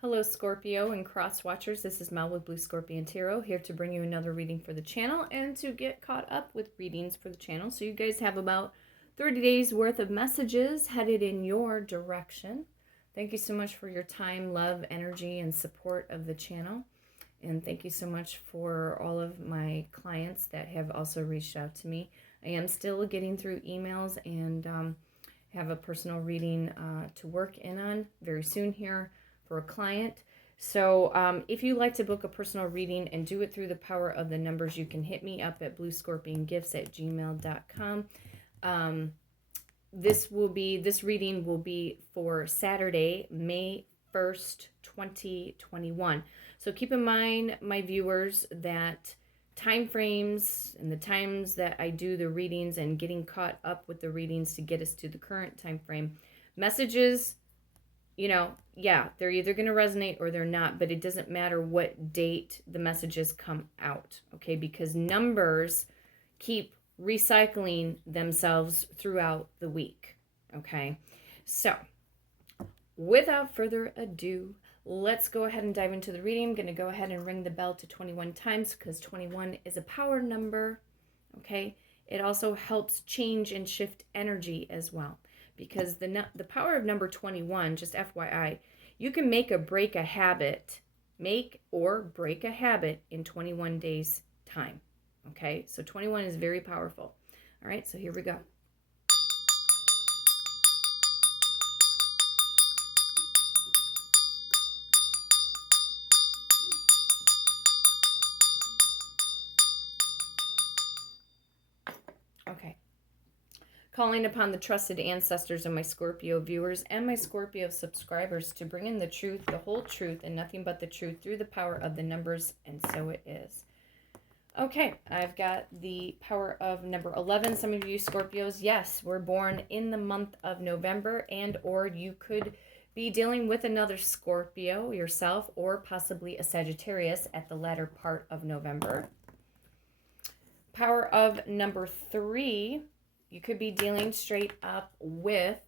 Hello, Scorpio and cross watchers. This is Mel with Blue Scorpion Tarot, here to bring you another reading for the channel and to get caught up with readings for the channel. So you guys have about 30 days worth of messages headed in your direction. Thank you so much for your time, love, energy, and support of the channel. And thank you so much for all of my clients that have also reached out to me. I am still getting through emails and have a personal reading to work in on very soon here for a client. So if you'd like to book a personal reading and do it through the power of the numbers, you can hit me up at bluescorpiongifts@gmail.com. This reading will be for Saturday, May 1st, 2021. So keep in mind, my viewers, that time frames and the times that I do the readings and getting caught up with the readings to get us to the current time frame, messages, yeah, they're either going to resonate or they're not, but it doesn't matter what date the messages come out, okay? Because numbers keep recycling themselves throughout the week, okay? So, without further ado, let's go ahead and dive into the reading. I'm going to go ahead and ring the bell to 21 times because 21 is a power number, okay? It also helps change and shift energy as well. Because the power of number 21, just FYI, you can make or break a habit in 21 days time. Okay, so 21 is very powerful. All right, so here we go. Okay. Calling upon the trusted ancestors of my Scorpio viewers and my Scorpio subscribers to bring in the truth, the whole truth, and nothing but the truth through the power of the numbers, and so it is. Okay, I've got the power of number 11. Some of you Scorpios, yes, were born in the month of November, and or you could be dealing with another Scorpio yourself, or possibly a Sagittarius at the latter part of November. Power of number 3. You could be dealing straight up with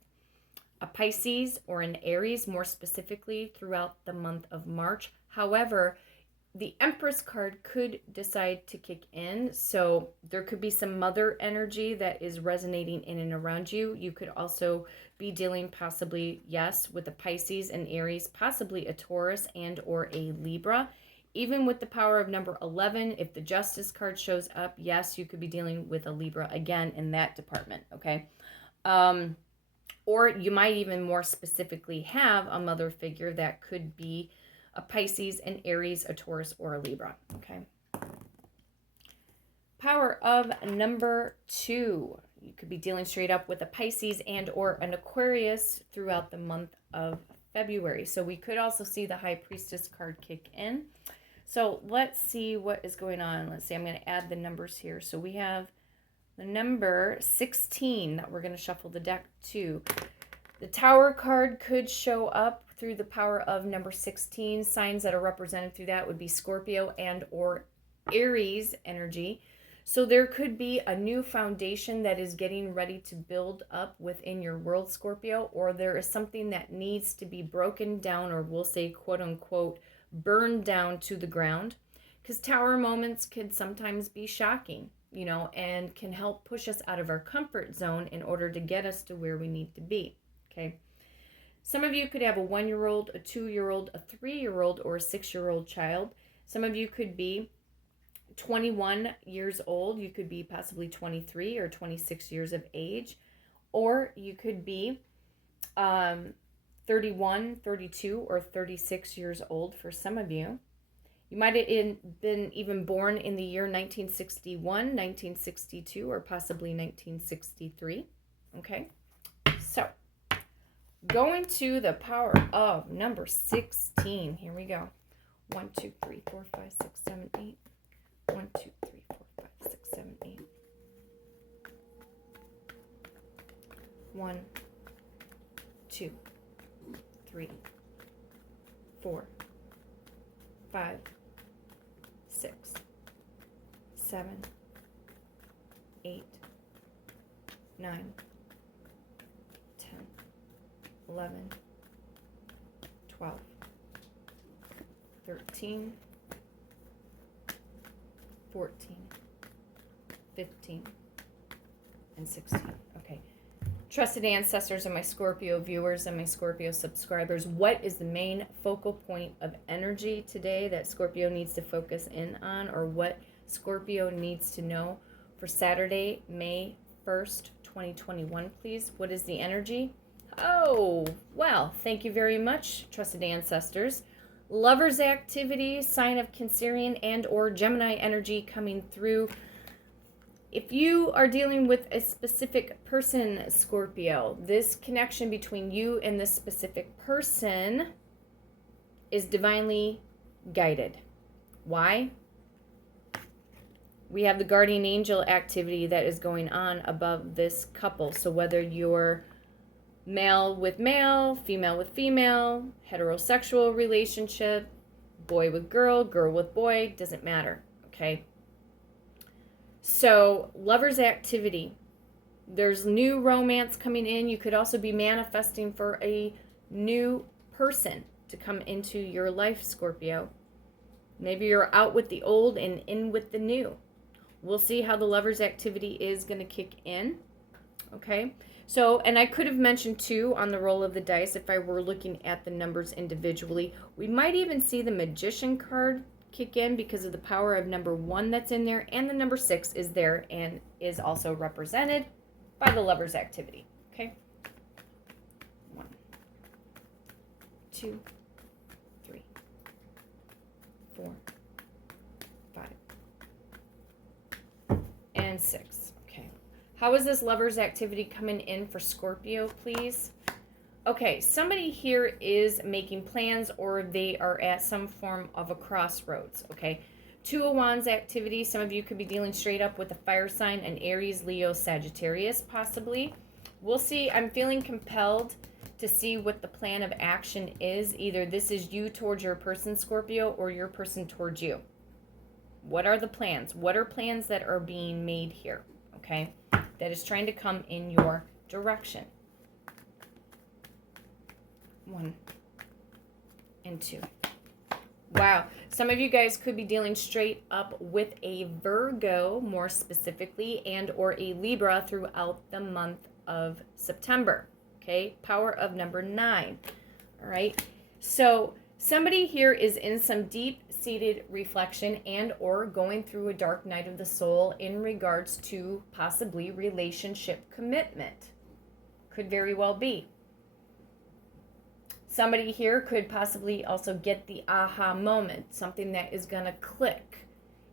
a Pisces or an Aries, more specifically throughout the month of March. However, the Empress card could decide to kick in. So there could be some mother energy that is resonating in and around you. You could also be dealing possibly, yes, with a Pisces and Aries, possibly a Taurus and or a Libra. Even with the power of number 11, if the Justice card shows up, yes, you could be dealing with a Libra again in that department, okay? Or you might even more specifically have a mother figure that could be a Pisces, an Aries, a Taurus, or a Libra, okay? Power of number 2. You could be dealing straight up with a Pisces and or an Aquarius throughout the month of February. So we could also see the High Priestess card kick in. So let's see what is going on. Let's see, I'm going to add the numbers here. So we have the number 16 that we're going to shuffle the deck to. The Tower card could show up through the power of number 16. Signs that are represented through that would be Scorpio and or Aries energy. So there could be a new foundation that is getting ready to build up within your world, Scorpio, or there is something that needs to be broken down, or we'll say, quote unquote, burned down to the ground, because tower moments can sometimes be shocking, and can help push us out of our comfort zone in order to get us to where we need to be, okay? Some of you could have a 1-year-old, a 2-year-old, a 3-year-old, or a 6-year-old child. Some of you could be 21 years old. You could be possibly 23 or 26 years of age, or you could be 31, 32, or 36 years old for some of you. You might have been even born in the year 1961, 1962, or possibly 1963. Okay, so going to the power of number 16. Here we go. 1, 2, 3, 4, 5, 6, 7, 8. 1, 2, 3, 4, 5, 6, 7, 8. 1, 2, 3, 4, 5, 6, 7, 8, 9, 10, 11, 12, 13, 14, 15, and 16. Okay. Trusted ancestors and my Scorpio viewers and my Scorpio subscribers, what is the main focal point of energy today that Scorpio needs to focus in on, or what Scorpio needs to know for Saturday, May 1st, 2021, please? What is the energy? Oh, well, thank you very much, trusted ancestors. Lovers activity, sign of Cancerian and or Gemini energy coming through. If you are dealing with a specific person, Scorpio, this connection between you and this specific person is divinely guided. Why? We have the guardian angel activity that is going on above this couple. So whether you're male with male, female with female, heterosexual relationship, boy with girl, girl with boy, doesn't matter, okay? So, lovers activity. There's new romance coming in. You could also be manifesting for a new person to come into your life, Scorpio. Maybe you're out with the old and in with the new. We'll see how the lovers activity is going to kick in. Okay? So, and I could have mentioned too on the roll of the dice, if I were looking at the numbers individually, we might even see the Magician card kick in because of the power of number 1 that's in there, and the number 6 is there and is also represented by the lovers activity. Okay, 1, 2, 3, 4, 5, and 6. Okay, how is this lovers activity coming in for Scorpio, please? Okay, somebody here is making plans, or they are at some form of a crossroads, okay? 2 of Wands activity. Some of you could be dealing straight up with a fire sign, an Aries, Leo, Sagittarius, possibly. We'll see. I'm feeling compelled to see what the plan of action is. Either this is you towards your person, Scorpio, or your person towards you. What are the plans? What are plans that are being made here, okay? That is trying to come in your direction. 1 and 2. Wow. Some of you guys could be dealing straight up with a Virgo, more specifically, and or a Libra throughout the month of September. Okay? Power of number 9. All right? So somebody here is in some deep-seated reflection and or going through a dark night of the soul in regards to possibly relationship commitment. Could very well be. Somebody here could possibly also get the aha moment, something that is going to click,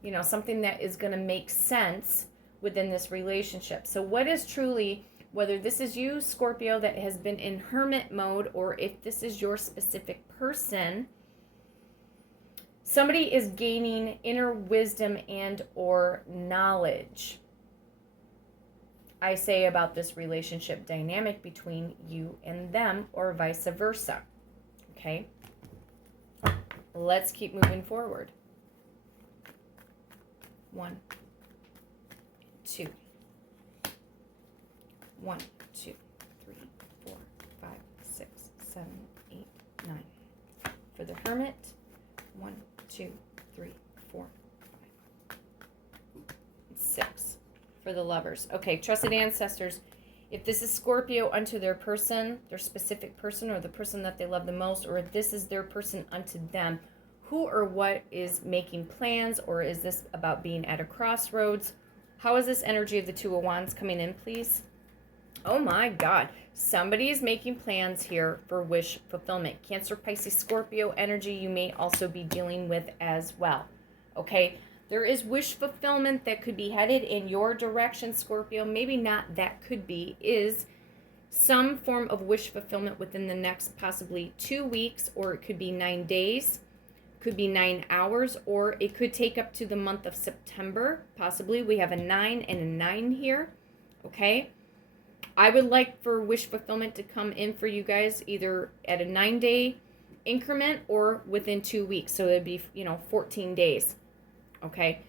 you know, something that is going to make sense within this relationship. So what is truly, whether this is you, Scorpio, that has been in hermit mode, or if this is your specific person, somebody is gaining inner wisdom and or knowledge, I say, about this relationship dynamic between you and them, or vice versa. Okay? Let's keep moving forward. 1, 2. 1, 2, 3, 4, 5, 6, 7, 8, 9. For the Hermit, 1, 2, 3, 4, 5, 6. For the Lovers. Okay, trusted ancestors, if this is Scorpio unto their person, their specific person, or the person that they love the most, or if this is their person unto them, who or what is making plans, or is this about being at a crossroads? How is this energy of the 2 of Wands coming in, please? Oh my God. Somebody is making plans here for wish fulfillment. Cancer, Pisces, Scorpio energy you may also be dealing with as well. Okay? There is wish fulfillment that could be headed in your direction, Scorpio. Maybe not that could be. Is some form of wish fulfillment within the next possibly 2 weeks, or it could be 9 days, could be 9 hours, or it could take up to the month of September. Possibly we have a 9 and a 9 here. Okay? I would like for wish fulfillment to come in for you guys either at a 9-day increment or within 2 weeks. So it'd be, 14 days. Okay,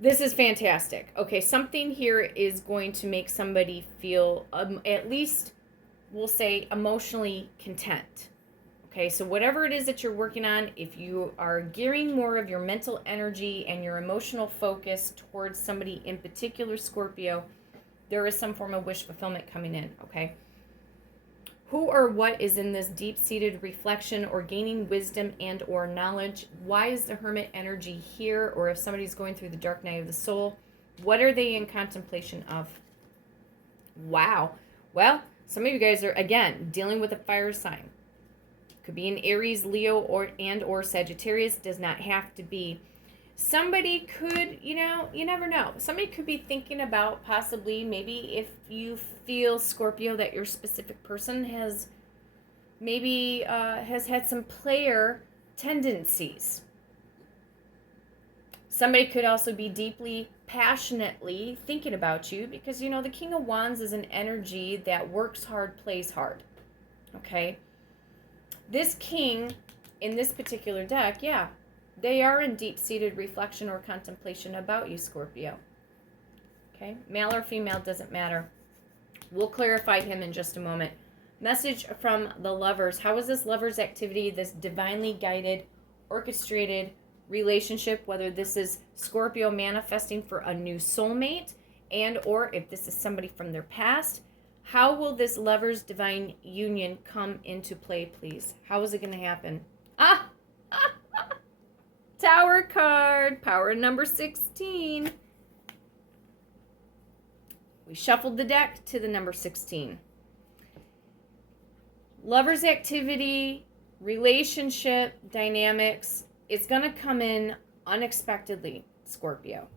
this is fantastic. Okay, something here is going to make somebody feel, at least we'll say, emotionally content. Okay, so whatever it is that you're working on, if you are gearing more of your mental energy and your emotional focus towards somebody in particular, Scorpio, there is some form of wish fulfillment coming in, okay? Who or what is in this deep-seated reflection or gaining wisdom and or knowledge? Why is the Hermit energy here? Or if somebody's going through the dark night of the soul, what are they in contemplation of? Wow. Well, some of you guys are, again, dealing with a fire sign. Could be an Aries, Leo, or Sagittarius. Does not have to be. Somebody could, you never know. Somebody could be thinking about possibly, maybe if you feel, Scorpio, that your specific person has maybe has had some player tendencies. Somebody could also be deeply, passionately thinking about you because, the King of Wands is an energy that works hard, plays hard. Okay? This king in this particular deck, yeah, they are in deep-seated reflection or contemplation about you, Scorpio. Okay? Male or female, doesn't matter. We'll clarify him in just a moment. Message from the Lovers. How is this Lovers activity, this divinely guided, orchestrated relationship, whether this is Scorpio manifesting for a new soulmate and or if this is somebody from their past, how will this Lovers divine union come into play, please? How is it going to happen? Tower card, power number 16. We shuffled the deck to the number 16. Lovers activity, relationship dynamics, it's going to come in unexpectedly, Scorpio.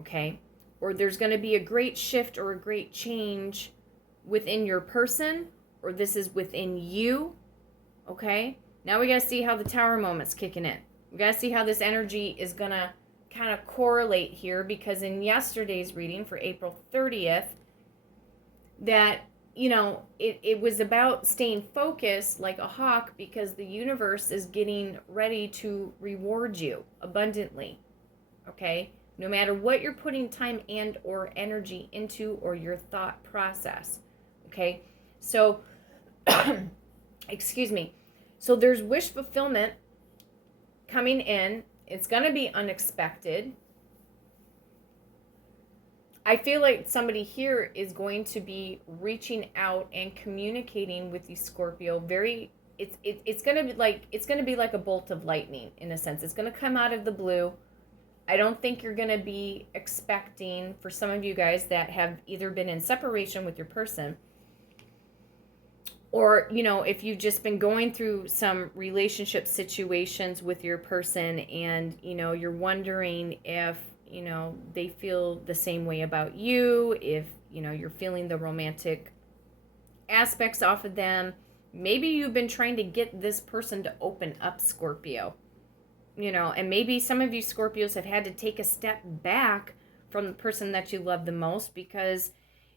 Okay? Or there's going to be a great shift or a great change within your person, or this is within you. Okay? Now we got to see how the Tower moment's kicking in. We got to see how this energy is going to kind of correlate here, because in yesterday's reading for April 30th, that, it was about staying focused like a hawk because the universe is getting ready to reward you abundantly. Okay? No matter what you're putting time and or energy into or your thought process. Okay? So, excuse me. So there's wish fulfillment coming in. It's going to be unexpected. I feel like somebody here is going to be reaching out and communicating with you, Scorpio. It's going to be like a bolt of lightning in a sense. It's going to come out of the blue. I don't think you're going to be expecting, for some of you guys that have either been in separation with your person, or, if you've just been going through some relationship situations with your person and, you're wondering if, they feel the same way about you, if, you're feeling the romantic aspects off of them. Maybe you've been trying to get this person to open up, Scorpio. And maybe some of you Scorpios have had to take a step back from the person that you love the most because,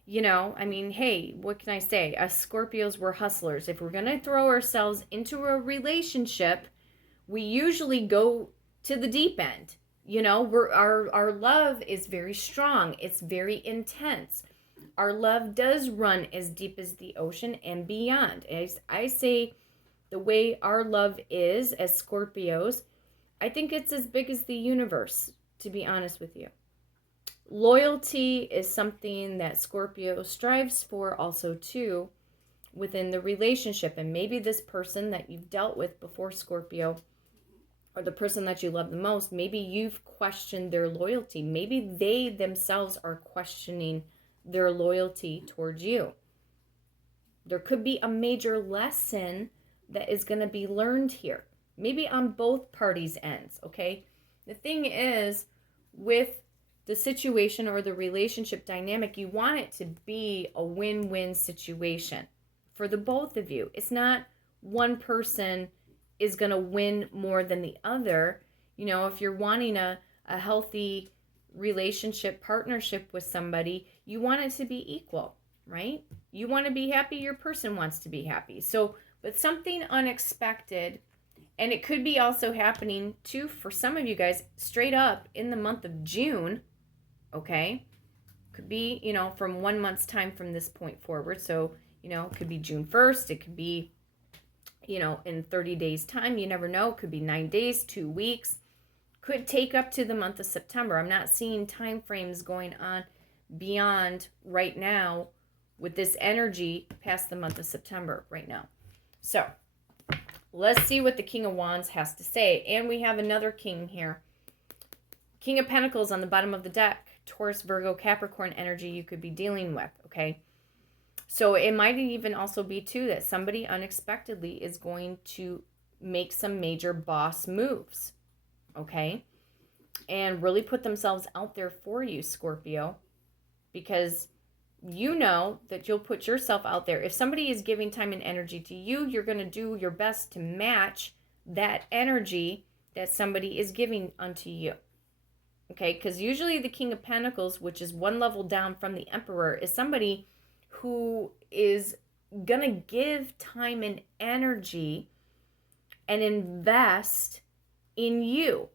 hey, what can I say? Us Scorpios, we're hustlers. If we're going to throw ourselves into a relationship, we usually go to the deep end. Our love is very strong. It's very intense. Our love does run as deep as the ocean and beyond. As I say, the way our love is as Scorpios, I think it's as big as the universe, to be honest with you. Loyalty is something that Scorpio strives for also too within the relationship. And maybe this person that you've dealt with before, Scorpio, or the person that you love the most, maybe you've questioned their loyalty. Maybe they themselves are questioning their loyalty towards you. There could be a major lesson that is going to be learned here. Maybe on both parties' ends, okay? The thing is, with the situation or the relationship dynamic, you want it to be a win-win situation for the both of you. It's not one person is going to win more than the other. If you're wanting a healthy relationship, partnership with somebody, you want it to be equal, right? You want to be happy, your person wants to be happy. So, but something unexpected. And it could be also happening, too, for some of you guys, straight up in the month of June, okay? Could be, from 1 month's time from this point forward. So, it could be June 1st. It could be you know, in 30 days time. You never know. It could be 9 days, 2 weeks, could take up to the month of September. I'm not seeing time frames going on beyond right now with this energy past the month of September right now. So let's see what the King of Wands has to say. And we have another king here. King of Pentacles on the bottom of the deck. Taurus, Virgo, Capricorn energy you could be dealing with, okay? So it might even also be, too, that somebody unexpectedly is going to make some major boss moves, okay? And really put themselves out there for you, Scorpio, because you know that you'll put yourself out there. If somebody is giving time and energy to you, you're going to do your best to match that energy that somebody is giving unto you. Okay, because usually the King of Pentacles, which is one level down from the Emperor, is somebody who is going to give time and energy and invest in you.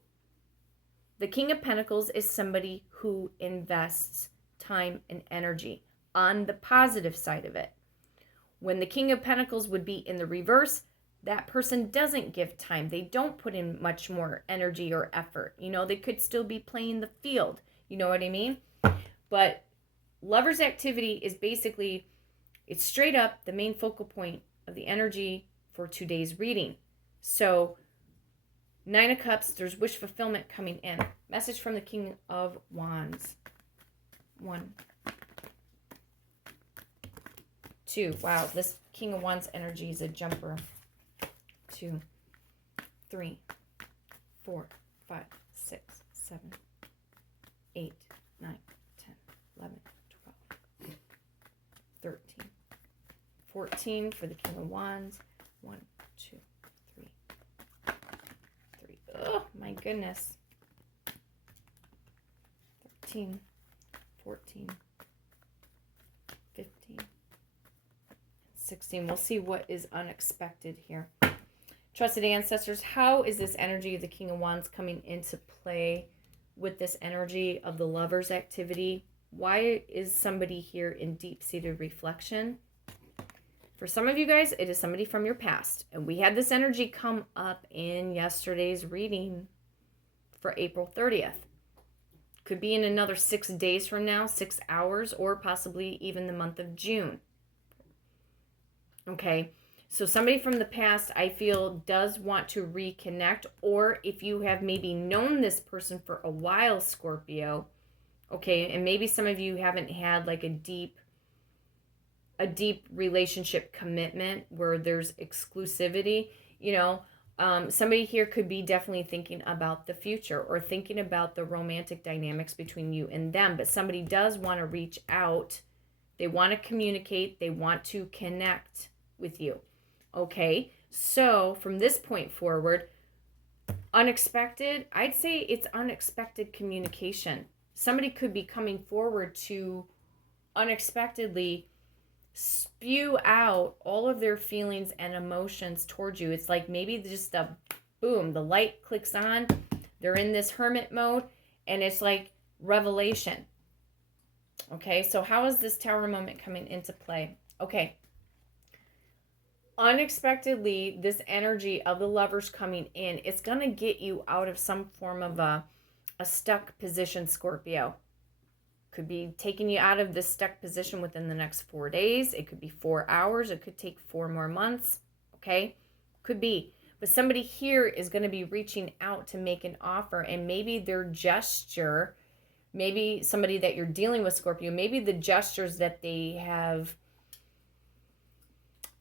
The King of Pentacles is somebody who invests time and energy on the positive side of it. When the King of Pentacles would be in the reverse, that person doesn't give time. They don't put in much more energy or effort. You know, they could still be playing the field. You know what I mean? But Lover's activity is basically, it's straight up the main focal point of the energy for today's reading. So, 9 of Cups, there's wish fulfillment coming in. Message from the King of Wands. 1, 2. Wow, this King of Wands energy is a jumper. 2, 3, 4, 5, 6, 7, 8, 9, 10, 11, 12, 13, 14 for the King of Wands. 1, 2, 3, 3. Oh, my goodness. 13, 14, 15, 16. We'll see what is unexpected here. Trusted ancestors, how is this energy of the King of Wands coming into play with this energy of the Lover's activity? Why is somebody here in deep-seated reflection? For some of you guys, it is somebody from your past. And we had this energy come up in yesterday's reading for April 30th. Could be in another 6 days from now, 6 hours, or possibly even the month of June. Okay? So somebody from the past, I feel, does want to reconnect. Or if you have maybe known this person for a while, Scorpio, okay, and maybe some of you haven't had like a deep relationship commitment where there's exclusivity, you know, somebody here could be definitely thinking about the future or thinking about the romantic dynamics between you and them. But somebody does want to reach out. They want to communicate. They want to connect with you. Okay, so from this point forward, unexpected, I'd say it's unexpected communication. Somebody could be coming forward to unexpectedly spew out all of their feelings and emotions towards you. It's like maybe just a boom, the light clicks on, they're in this hermit mode, and it's like revelation. Okay, so how is this Tower moment coming into play? Okay. Unexpectedly, this energy of the Lovers coming in, it's going to get you out of some form of a stuck position, Scorpio. Could be taking you out of this stuck position within the next 4 days. It could be 4 hours. It could take 4 more months. Okay? Could be. But somebody here is going to be reaching out to make an offer, and maybe their gesture, maybe somebody that you're dealing with, Scorpio, maybe the gestures that they have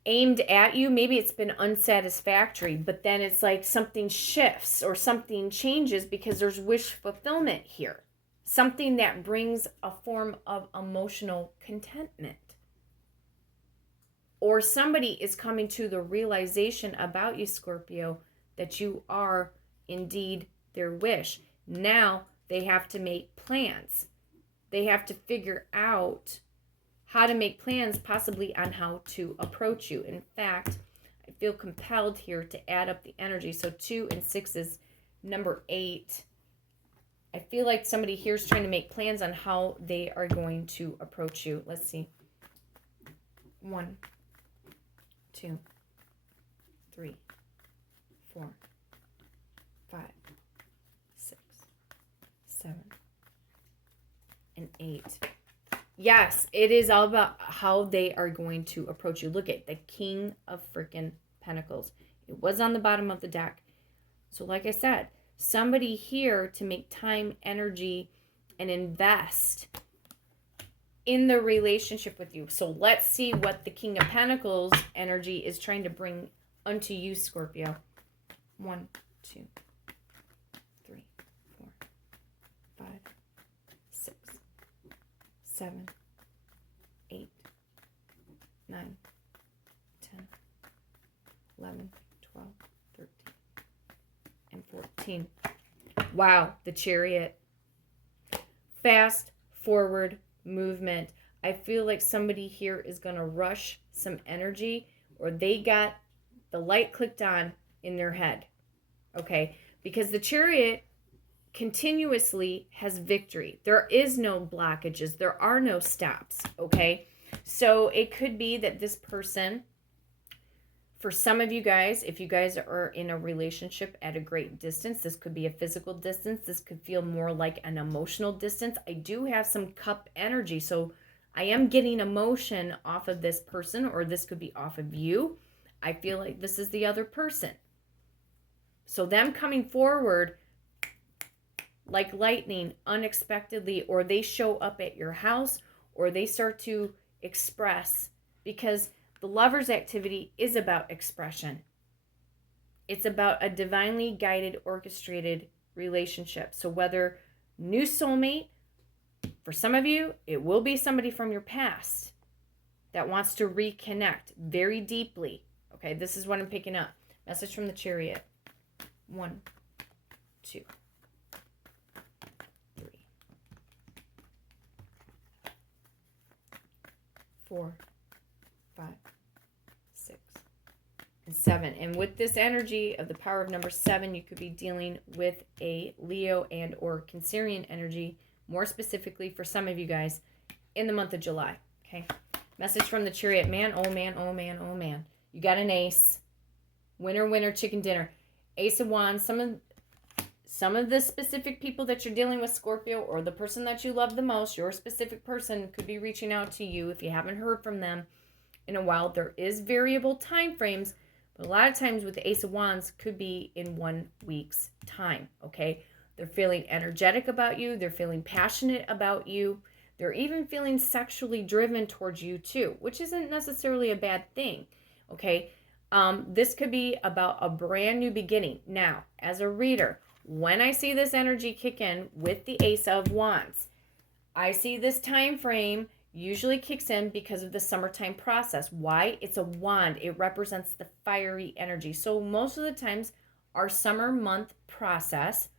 aimed at you, maybe it's been unsatisfactory, but then it's like something shifts or something changes because there's wish fulfillment here. Something that brings a form of emotional contentment. Or somebody is coming to the realization about you, Scorpio, that you are indeed their wish. Now they have to make plans. They have to figure out how to make plans, possibly on how to approach you. In fact, I feel compelled here to add up the energy. So 2 and 6 is number 8. I feel like somebody here is trying to make plans on how they are going to approach you. Let's see. 1, 2, 3, 4, 5, 6, 7, and 8. Yes, it is all about how they are going to approach you. Look at the King of freaking Pentacles. It was on the bottom of the deck. So like I said, somebody here to make time, energy, and invest in the relationship with you. So let's see what the King of Pentacles energy is trying to bring unto you, Scorpio. 1, 2, 3, 4, 5, 6, 7, 8, 9, 10, 11, 12, 13, and 14. Wow, the Chariot. Fast forward movement. I feel like somebody here is going to rush some energy, or they got the light clicked on in their head. Okay? Because the Chariot continuously has victory. There is no blockages. There are no stops. Okay? So it could be that this person, for some of you guys, if you guys are in a relationship at a great distance, this could be a physical distance. This could feel more like an emotional distance. I do have some cup energy, so I am getting emotion off of this person, or this could be off of you. I feel like this is the other person. So them coming forward like lightning, unexpectedly, or they show up at your house, or they start to express, because the Lover's activity is about expression. It's about a divinely guided, orchestrated relationship. So whether new soulmate, for some of you, it will be somebody from your past that wants to reconnect very deeply. Okay, this is what I'm picking up. Message from the Chariot. 1, 2, 3, 4, 5, 6, and 7. And with this energy of the power of number 7, you could be dealing with a Leo and or Cancerian energy, more specifically for some of you guys, in the month of July. Okay. Message from the Chariot. Man, oh man, oh man, oh man. You got an ace. Winner, winner, chicken dinner. Ace of Wands. Some of the specific people that you're dealing with, Scorpio, or the person that you love the most, your specific person, could be reaching out to you if you haven't heard from them in a while. There is variable time frames, but a lot of times with the Ace of Wands could be in 1 week's time. Okay. They're feeling energetic about you. They're feeling passionate about you. They're even feeling sexually driven towards you too, which isn't necessarily a bad thing. Okay. This could be about a brand new beginning. Now, as a reader, when I see this energy kick in with the Ace of Wands, I see this time frame usually kicks in because of the summertime process. Why? It's a wand. It represents the fiery energy. So most of the times, our summer month process,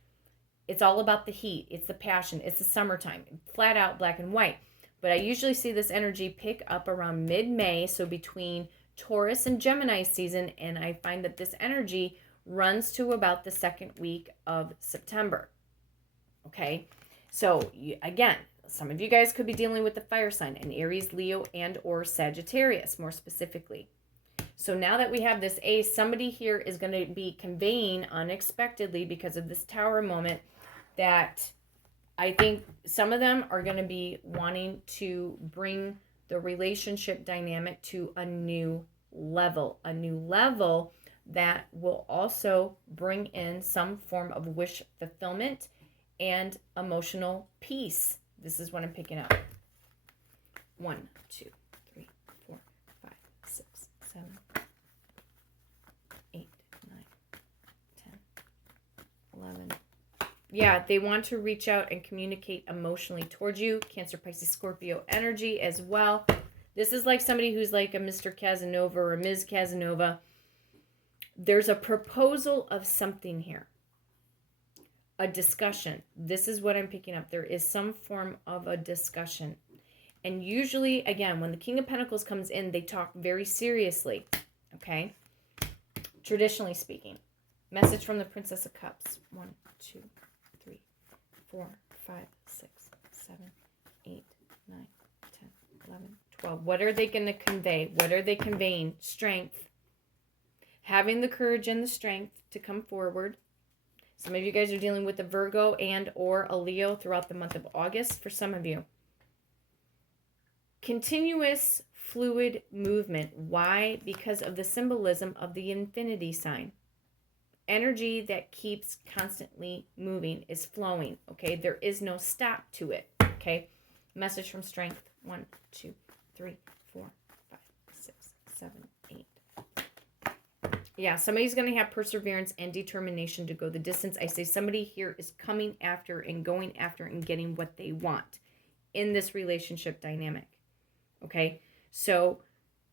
it's all about the heat. It's the passion. It's the summertime. Flat out black and white. But I usually see this energy pick up around mid-May, so between Taurus and Gemini season, and I find that this energy runs to about the second week of September. Okay? So, again, some of you guys could be dealing with the fire sign, an Aries, Leo, and or Sagittarius, more specifically. So now that we have this ace, somebody here is going to be conveying unexpectedly, because of this Tower moment, that I think some of them are going to be wanting to bring the relationship dynamic to a new level that will also bring in some form of wish fulfillment and emotional peace. This is what I'm picking up. 1, 2, 3, 4, 5, 6, 7, 8, 9, 10, 11. Yeah, they want to reach out and communicate emotionally towards you. Cancer, Pisces, Scorpio energy as well. This is like somebody who's like a Mr. Casanova or a Ms. Casanova. There's a proposal of something here. A discussion. This is what I'm picking up. There is some form of a discussion. And usually, again, when the King of Pentacles comes in, they talk very seriously. Okay? Traditionally speaking. Message from the Princess of Cups. 1, 2, 3, 4, 5, 6, 7, 8, 9, 10, 11, 12. What are they going to convey? What are they conveying? Strength. having the courage and the strength to come forward. Some of you guys are dealing with a Virgo and or a Leo throughout the month of August for some of you. Continuous fluid movement. Why? Because of the symbolism of the infinity sign. Energy that keeps constantly moving is flowing, okay? There is no stop to it, okay? Message from strength. 1, 2, 3, 4, 5, 6, 7, 8. Yeah, somebody's going to have perseverance and determination to go the distance. I say somebody here is coming after and going after and getting what they want in this relationship dynamic. Okay? So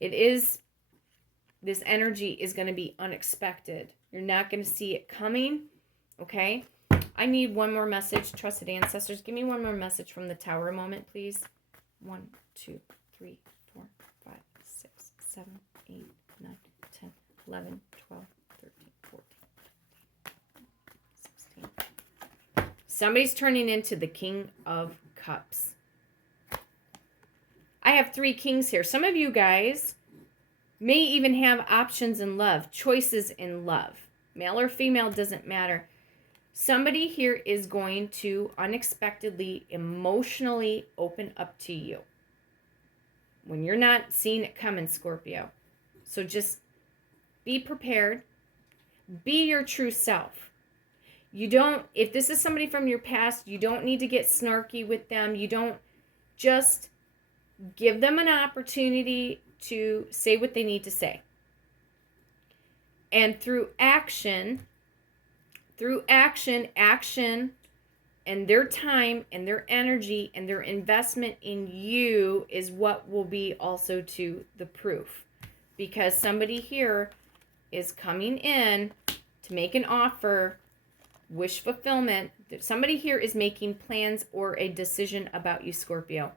it is, this energy is going to be unexpected. You're not going to see it coming. Okay? I need one more message. Trusted ancestors, give me one more message from the Tower moment, please. 1, 2, 3, 4, 5, 6, 7, 8, 9, 10, 11, 12, 13, 14, 15, 16. Somebody's turning into the King of Cups. I have 3 kings here. Some of you guys may even have options in love, choices in love. Male or female, doesn't matter. Somebody here is going to unexpectedly, emotionally open up to you when you're not seeing it coming, Scorpio. So just be prepared. Be your true self. You don't, if this is somebody from your past, you don't need to get snarky with them. You don't, just give them an opportunity to say what they need to say. And through action, and their time and their energy and their investment in you is what will be also to the proof. Because somebody here is coming in to make an offer, wish fulfillment. Somebody here is making plans or a decision about you, Scorpio.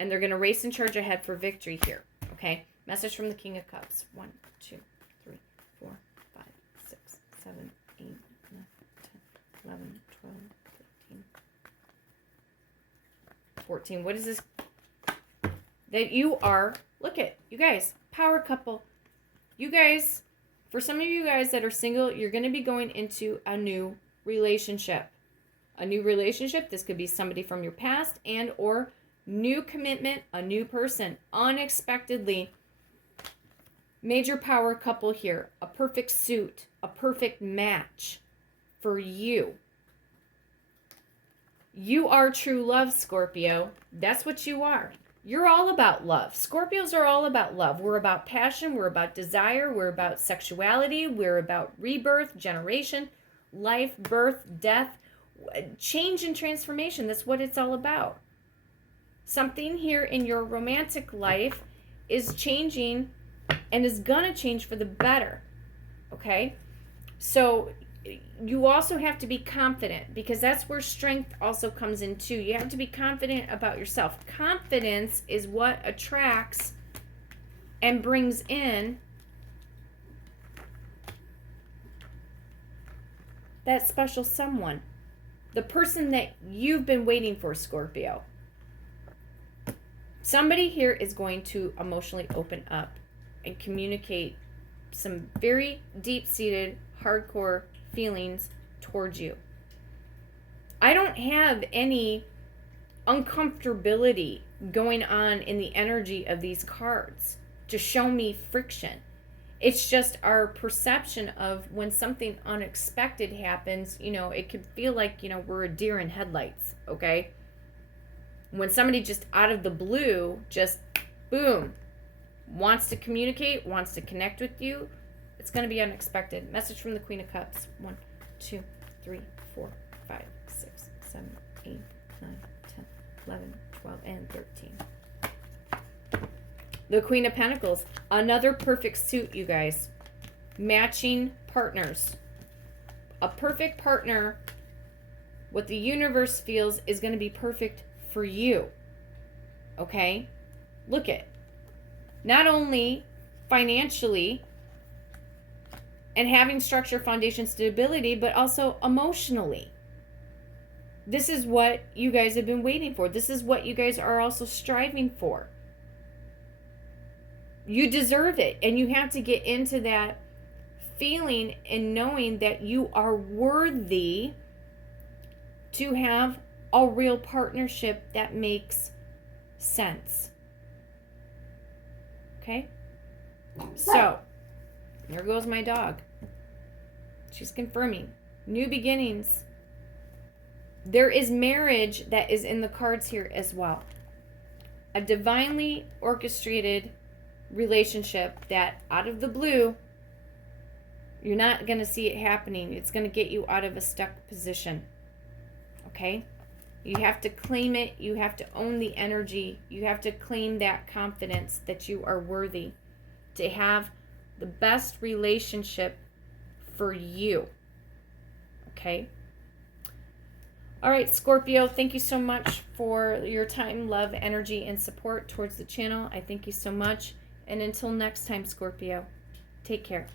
And they're going to race and charge ahead for victory here. Okay? Message from the King of Cups. 1, 2, 3, 4, 5, 6, 7, 8, 9, 10, 11, 12, 13, 14. What is this? That you are, look at, you guys, power couple. You guys, for some of you guys that are single, you're going to be going into a new relationship. A new relationship. This could be somebody from your past and or new commitment, a new person. Unexpectedly. Major power couple here. A perfect suit. A perfect match for you. You are true love, Scorpio. That's what you are. You're all about love. Scorpios are all about love. We're about passion. We're about desire. We're about sexuality. We're about rebirth, generation, life, birth, death, change and transformation. That's what it's all about. Something here in your romantic life is changing and is going to change for the better. Okay? So you also have to be confident, because that's where strength also comes in too. You have to be confident about yourself. Confidence is what attracts and brings in that special someone. The person that you've been waiting for, Scorpio. Somebody here is going to emotionally open up and communicate some very deep-seated, hardcore feelings towards you. I don't have any uncomfortability going on in the energy of these cards to show me friction. It's just our perception of when something unexpected happens, it could feel like, we're a deer in headlights, okay? When somebody just out of the blue, just boom, wants to communicate, wants to connect with you, it's going to be unexpected. Message from the Queen of Cups. 1, 2, 3, 4, 5, 6, 7, 8, 9, 10, 11, 12, and 13. The Queen of Pentacles. Another perfect suit, you guys. Matching partners. A perfect partner, what the universe feels is going to be perfect for you. Okay? Look at. Not only financially and having structure, foundation, stability, but also emotionally. This is what you guys have been waiting for. This is what you guys are also striving for. You deserve it, and you have to get into that feeling and knowing that you are worthy to have a real partnership that makes sense. Okay? So, there goes my dog. She's confirming. New beginnings. There is marriage that is in the cards here as well. A divinely orchestrated relationship that out of the blue, you're not going to see it happening. It's going to get you out of a stuck position. Okay? You have to claim it. You have to own the energy. You have to claim that confidence that you are worthy to have the best relationship for you. Okay? All right, Scorpio, thank you so much for your time, love, energy, and support towards the channel. I thank you so much. And until next time, Scorpio, take care.